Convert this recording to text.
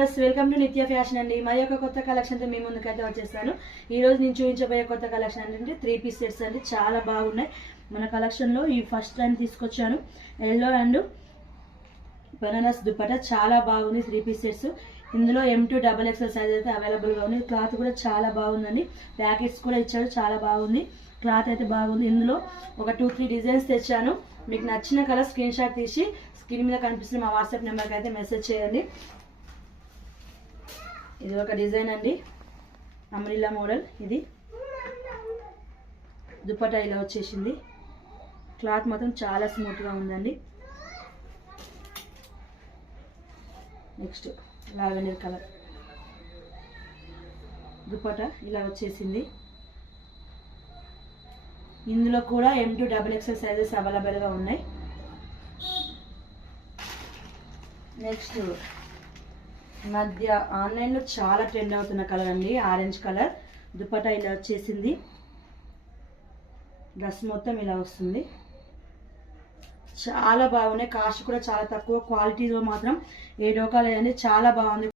Welcome to నిత్య fashion అండి. మరి ఒక కొత్త కలెక్షన్తో మీ ముందుకైతే వచ్చేస్తాను. ఈ రోజు నేను చూపించబోయే కొత్త కలెక్షన్ ఏంటంటే 3 పీస్ సెట్స్ అండి. చాలా బాగున్నాయి. మన కలెక్షన్లో ఈ ఫస్ట్ టైం తీసుకొచ్చాను. ఎల్లో అండ్ బనారస్ దుపట్టా చాలా బాగుంది. 3 పీస్ సెట్స్ ఇందులో M2 XXL సైజ్ అయితే అవైలబుల్గా ఉంది. క్లాత్ కూడా చాలా బాగుందండి. ప్యాకెట్స్ కూడా ఇచ్చాడు, చాలా బాగుంది. క్లాత్ అయితే బాగుంది. ఇందులో ఒక 2-3 డిజైన్స్ తెచ్చాను. మీకు నచ్చిన కలర్ స్క్రీన్ షాట్ తీసి స్క్రీన్ మీద కనిపిస్తున్న మా వాట్సాప్ నెంబర్కి అయితే మెసేజ్ చేయండి. ఇది ఒక డిజైన్ అండి, అమ్రిల్లా మోడల్. ఇది దుపట్టా ఇలా వచ్చేసింది. క్లాత్ మాత్రం చాలా స్మూత్గా ఉందండి. నెక్స్ట్ లావెండర్ కలర్ దుపట్టా ఇలా వచ్చేసింది. ఇందులో కూడా M2 XXL సైజెస్ అవైలబుల్గా ఉన్నాయి. నెక్స్ట్ మధ్య ఆన్లైన్లో చాలా ట్రెండ్ అవుతున్న కలర్ అండి, ఆరెంజ్ కలర్. దుపట్టా ఇలా వచ్చేసింది. డ్రెస్ మొత్తం ఇలా వస్తుంది. చాలా బాగున్నాయి. కాస్ట్ కూడా చాలా తక్కువ. క్వాలిటీలో మాత్రం ఏ డోకా లేదండి, చాలా బాగుంది.